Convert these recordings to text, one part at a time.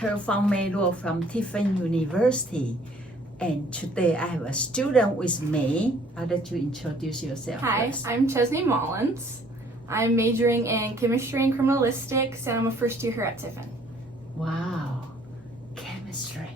Dr. Mei Law from Tiffin University. And today I have a student with me. I'll let you introduce yourself. Hi, first. I'm Chesney Mullins. I'm majoring in chemistry and criminalistics, and I'm a first year here at Tiffin. Wow, chemistry.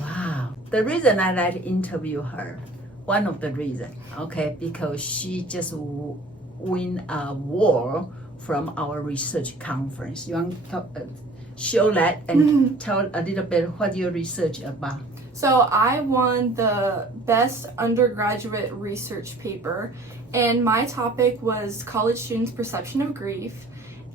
Wow. The reason I like to interview her, one of the reasons, okay, because she just win a award from our research conference. You want to show that and tell a little bit what your research about? So I won the best undergraduate research paper, and my topic was college students' perception of grief.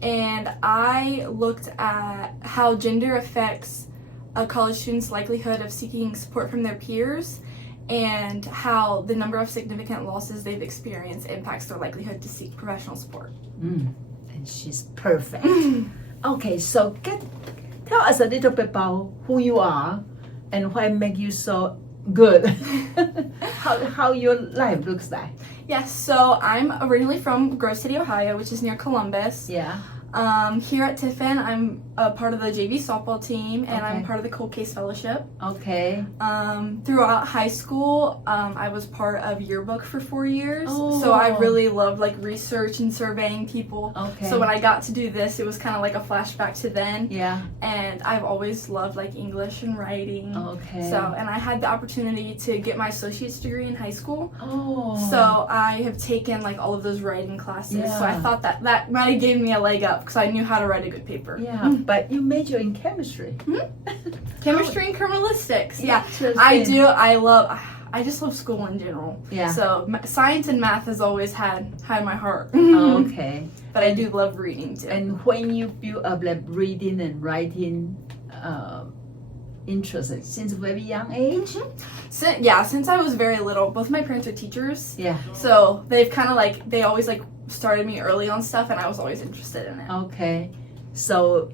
And I looked at how gender affects a college student's likelihood of seeking support from their peers, and how the number of significant losses they've experienced impacts their likelihood to seek professional support. And she's perfect. Okay, so tell us a little bit about who you are and what make you so good. how your life looks like. Yes, so I'm originally from Grove City, Ohio, which is near Columbus. Yeah. Here at Tiffin, I'm a part of the JV softball team, and I'm Okay. part of the Cold Case Fellowship. Okay. Throughout high school, I was part of yearbook for 4 years, so Oh. I really loved like research and surveying people. Okay. So when I got to do this, it was kind of like a flashback to then. Yeah. And I've always loved like English and writing. Okay. And I had the opportunity to get my associate's degree in high school. Oh. So I have taken like all of those writing classes. So I Yeah. thought that might have given me a leg up because I knew how to write a good paper. Yeah, but you major in chemistry. Chemistry and criminalistics. Yeah, Interesting. I do. I just love school in general. Yeah. So science and math has always had my heart. Okay. But I do love reading too. And when you build up like reading and writing interest since a very young age? Since I was very little, both my parents are teachers. Yeah. So they've kind of like, they always like started me early on stuff, and I was always interested in it. Okay. So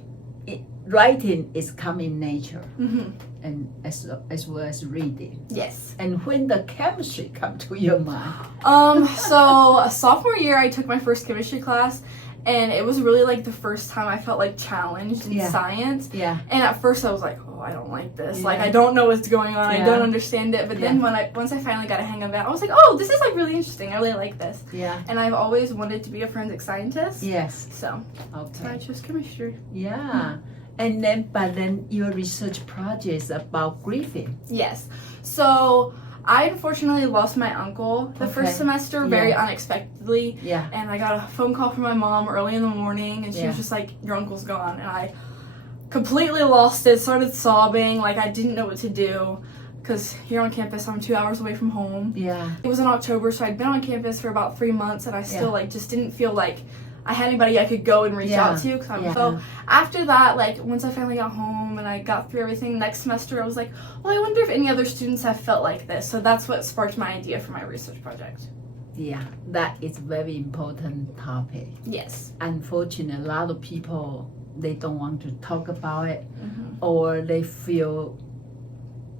writing is come in nature, and as well as reading. Yes. And when the chemistry come to your mind? So sophomore year, I took my first chemistry class, and it was really like the first time I felt like challenged in science. Yeah. And at first I was like, oh, I don't like this. Yeah. Like, I don't know what's going on. Yeah. I don't understand it. But then once I finally got a hang of it, I was like, oh, this is like really interesting. I really like this. Yeah. And I've always wanted to be a forensic scientist. Yes. So I Okay. chose chemistry. Yeah. And then your research project is about grieving. Yes. So I unfortunately lost my uncle the first semester very unexpectedly. Yeah. And I got a phone call from my mom early in the morning, and she was Yeah. just like, your uncle's gone. And I completely lost it, started sobbing, like I didn't know what to do. Because here on campus, I'm 2 hours away from home. Yeah. It was in October, so I'd been on campus for about 3 months, and I still like just didn't feel like I had anybody I could go and reach out to. So after that, like once I finally got home and I got through everything, next semester I was like, well, I wonder if any other students have felt like this. So that's what sparked my idea for my research project. Yeah, that is very important topic. Yes. Unfortunately, a lot of people, they don't want to talk about it, or they feel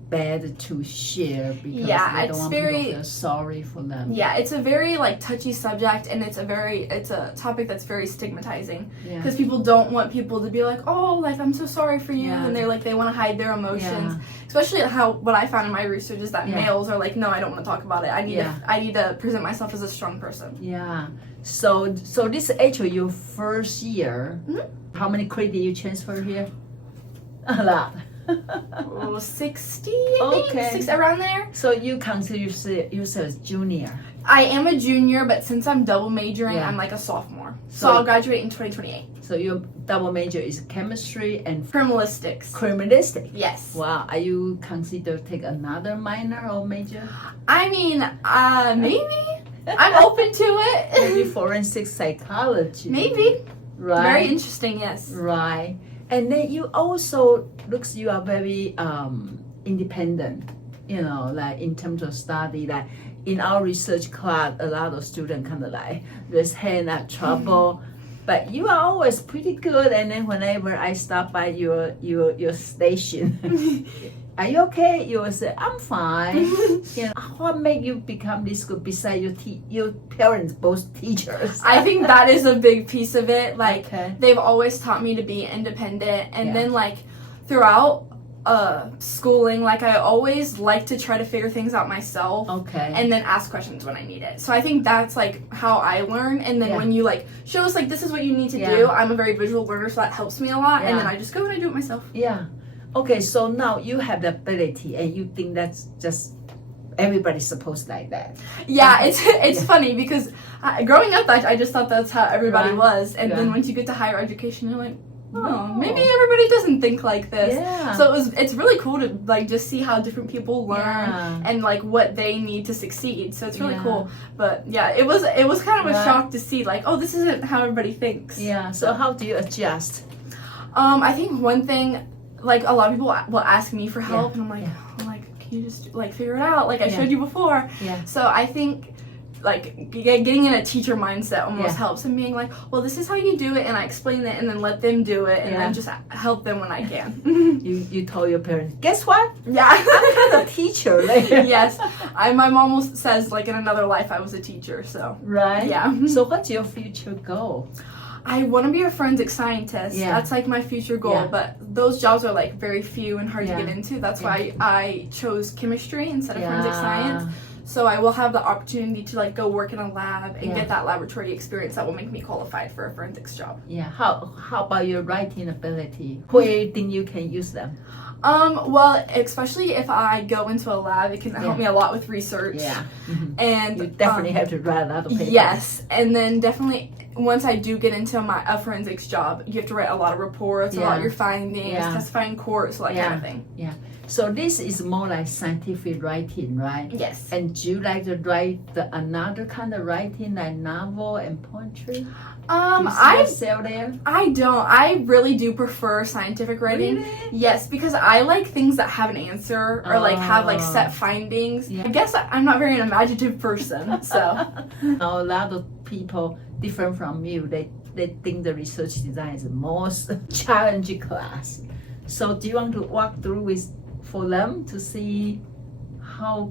bad to share because they don't want people to feel sorry for them. Yeah, it's a very like touchy subject, and it's a topic that's very stigmatizing because people don't want people to be like, oh, like I'm so sorry for you, and they want to hide their emotions. Especially what I found in my research is that males are like, no, I don't want to talk about it. I need to present myself as a strong person. Yeah. So this is actually your first year. How many credits you transfer here? A lot. 60, I think, 60, around there. So you consider yourself as junior? I am a junior, but since I'm double majoring, I'm like a sophomore. So I'll graduate in 2028. So your double major is chemistry and Criminalistics. Criminalistics. Yes. Wow. Are you consider take another minor or major? I mean, maybe. I'm open to it. Maybe forensic psychology. Maybe. Right. Very interesting, yes. Right. And then you also you are very independent, like in terms of study. Like in our research class, a lot of students kind of like raise hand at trouble, but you are always pretty good. And then whenever I stop by your station, are you okay? You will say, I'm fine. What made you become this good besides your parents, both teachers? I think that is a big piece of it. Like, they've always taught me to be independent. And then, like, throughout schooling, like I always like to try to figure things out myself, Okay. and then ask questions when I need it. So I think that's like how I learn. And then when you like show us like this is what you need to do, I'm a very visual learner, so that helps me a lot. And then I just go and I do it myself. Yeah. Okay, so now you have the ability, and you think that's just everybody's supposed like that. Yeah, it's funny because growing up, I just thought that's how everybody was, and then Right. once you get to higher education, you're like, oh, maybe everybody doesn't think like this. Yeah. So it's really cool to like just see how different people learn Yeah. and like what they need to succeed. So it's really Yeah. cool. But yeah, it was kind of a Right. shock to see like, oh, this isn't how everybody thinks. Yeah. So how do you adjust? I think one thing, like a lot of people will ask me for help, Yeah. and Yeah. I'm like, can you just like figure it out? Like I Yeah. showed you before. Yeah. So I think like getting in a teacher mindset almost Yeah. helps, and being like, well, this is how you do it, and I explain it, and then let them do it, and Yeah. then just help them when I can. You told your parents, guess what? Yeah. I'm kind of teacher later. Yes, my mom almost says like in another life I was a teacher. So Right? yeah. So what's your future goal? I want to be a forensic scientist. Yeah. That's like my future goal, Yeah. but those jobs are like very few and hard Yeah. to get into. That's Yeah. why I chose chemistry instead of forensic Yeah. science. So I will have the opportunity to like go work in a lab and Yeah. get that laboratory experience that will make me qualified for a forensics job. Yeah. How about your writing ability? Where do you think you can use them? Well, especially if I go into a lab, it can help me a lot with research. Yeah. Mhm. And You definitely have to write a lot of papers. yes, and then definitely once I do get into a forensics job, you have to write a lot of reports Yeah. about your findings, Yeah. testify in court, so that kind of thing. Yeah. So this is more like scientific writing, right? Yes. And do you like to write another kind of writing like novel and poetry? Do you see yourself there? I don't. I really do prefer scientific writing. Really? Yes, because I like things that have an answer or like have like set findings. Yeah. I guess I'm not very an imaginative person, so Now, a lot of people different from you, they think the research design is the most challenging class. So do you want to walk through for them to see how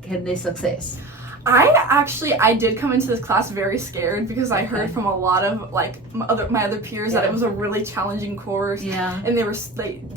can they success? I did come into this class very scared because I heard from a lot of like my other peers that it was a really challenging course. Yeah. And they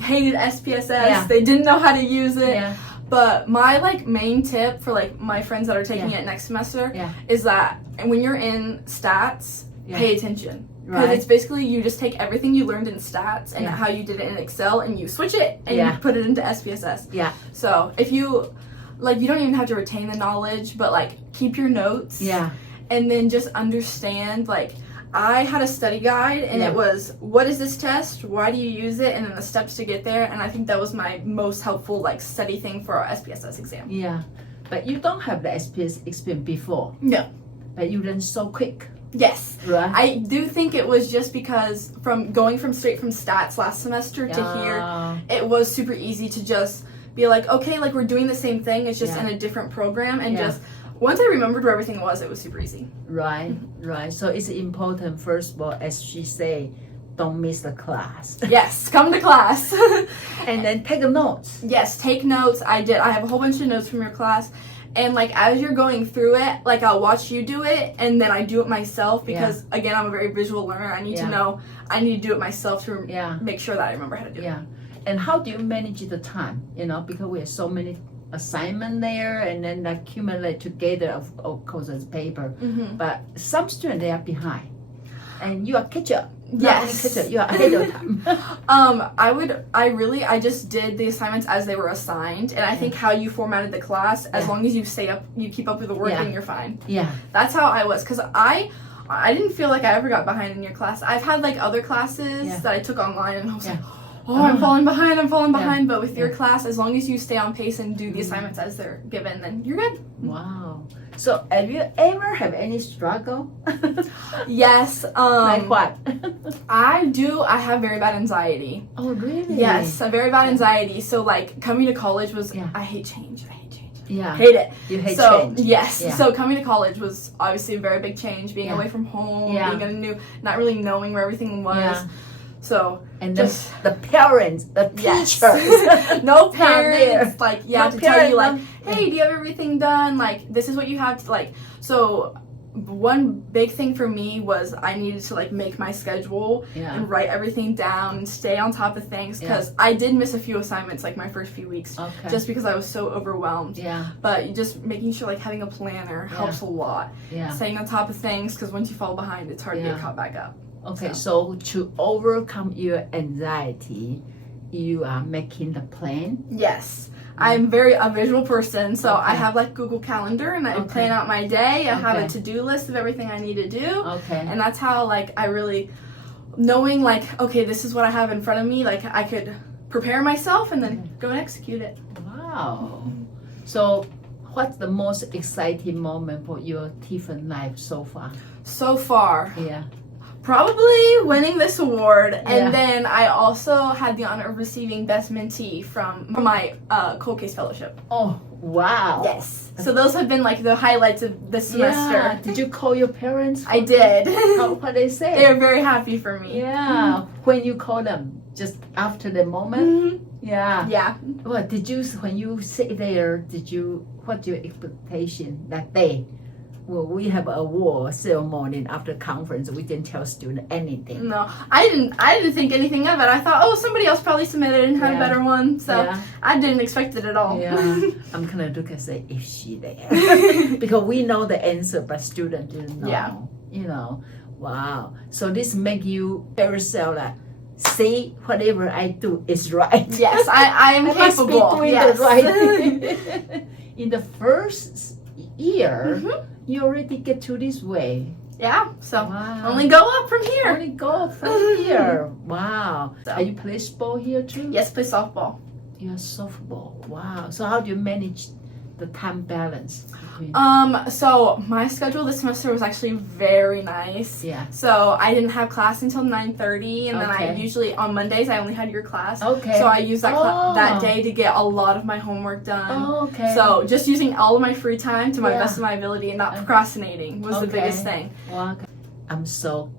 hated SPSS. Yeah. They didn't know how to use it. Yeah. But my like main tip for like my friends that are taking it next semester Yeah. is that when you're in stats, pay attention. Because Right. it's basically you just take everything you learned in stats and Yeah. how you did it in Excel and you switch it and Yeah. you put it into SPSS. Yeah. So if you you don't even have to retain the knowledge, but like keep your notes. Yeah. And then just understand like I had a study guide and Yeah. it was what is this test? Why do you use it? And then the steps to get there. And I think that was my most helpful like study thing for our SPSS exam. Yeah. But you don't have the SPS experience before. No. But you learn so quick. Yes. Right. I do think it was just because from going straight from stats last semester to here, it was super easy to just be like, okay, like we're doing the same thing, it's just in a different program, and just once I remembered where everything was, it was super easy. Right, right. So it's important, first of all, as she say, don't miss the class. Yes, come to class. And then take notes. Yes, take notes. I have a whole bunch of notes from your class. And like as you're going through it, like I'll watch you do it and then I do it myself because again I'm a very visual learner. I need to know I need to do it myself to make sure that I remember how to do it. Yeah. And how do you manage the time? Because we have so many assignment there and then accumulate together of course as paper. Mm-hmm. But some students they are behind. And you are catch up. Not Yes. only catch up, you are ahead of time. I just did the assignments as they were assigned, and I think how you formatted the class, as long as you you keep up with the work, then you're fine. Yeah. That's how I was, because I didn't feel like I ever got behind in your class. I've had like other classes that I took online, and I was like, oh, I'm falling behind. But with your class, as long as you stay on pace and do the assignments as they're given, then you're good. Wow. So have you ever have any struggle? Yes. Like what? I do. I have very bad anxiety. Oh, really? Yes, a very bad anxiety. So like coming to college was, I hate change. Yeah. Hate it. You hate change. change. Yes. Yeah. So coming to college was obviously a very big change. Being away from home, being in a new, not really knowing where everything was. Yeah. So and just the parents, the teachers, no parents, like no to tell you like, parents, hey, do you have everything done? Like this is what you have to like. So one big thing for me was I needed to like make my schedule Yeah. and write everything down and stay on top of things, because I did miss a few assignments like my first few weeks just because I was so overwhelmed. Yeah. But just making sure like having a planner helps a lot. Yeah. Staying on top of things, because once you fall behind, it's hard to Yeah. get caught back up. Okay, so to overcome your anxiety, you are making the plan. Yes. I'm a visual person, so I Okay. have like Google Calendar, and I Okay. plan out my day. I have a Okay. to-do list of everything I need to do. Okay. And that's how like I really, knowing like, okay, this is what I have in front of me, like I could prepare myself and then go and execute it. Wow. So, what's the most exciting moment for your Tiffin life so far? So far, Yeah. probably winning this award, Yeah. and then I also had the honor of receiving Best Mentee from my cold case fellowship. Oh, wow. Yes. So those have been like the highlights of this semester. Yeah. Did you call your parents? I did. What they say? They're very happy for me. Yeah. When you call them, just after the moment. Mhm. Yeah. Yeah. What did you, when you sit there, what's your expectation that day? Well, we have a award ceremony after conference. We didn't tell students anything. No, I didn't think anything of it. I thought, oh, somebody else probably submitted and had a better one, so Yeah. I didn't expect it at all. Yeah. I'm gonna look and say, is she there? Because we know the answer, but students didn't know. Yeah. You know. Wow. So this make you very self like, see, whatever I do is right. Yes, I am I must be capable. doing Yes. the right thing. In the first year, you already get to this way. Yeah, so Wow. only go up from here. Only go from here. Wow. So- Are you play sport here too? Yes, play softball. You're softball. Wow. So how do you manage the time balance between? So my schedule this semester was actually very nice. Yeah. So I didn't have class until 9:30, and then I Okay. usually on Mondays I only had your class. Okay. So I used that Oh. that day to get a lot of my homework done. Oh, okay. So just using all of my free time to my Yeah. best of my ability and not procrastinating was the Okay. biggest thing. Wow. I'm so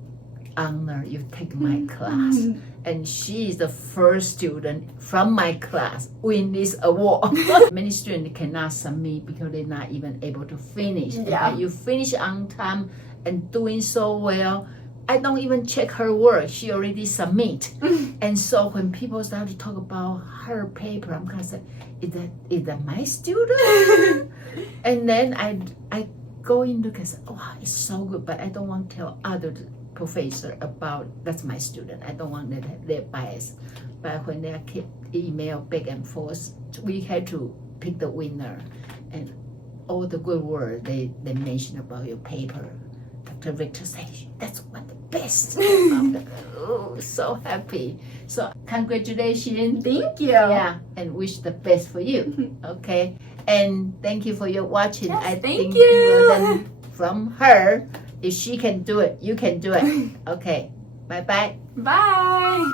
honored you take my class. And she is the first student from my class win this award. Many students cannot submit because they're not even able to finish. Yeah. And you finish on time and doing so well. I don't even check her work. She already submit. And so when people start to talk about her paper, I'm kind of say, is that my student? And then I go in look and say, wow, it's so good, but I don't want to tell other professor about that's my student. I don't want their bias. But when they keep email back and forth, we had to pick the winner. And all the good words they mention about your paper. Dr. Victor says, that's one of the best. Oh, so happy. So congratulations. Thank you. Yeah, and wish the best for you. Okay. And thank you for your watching. Yes, I thank think you. learn from her. If she can do it, you can do it. Okay. Bye-bye. Bye.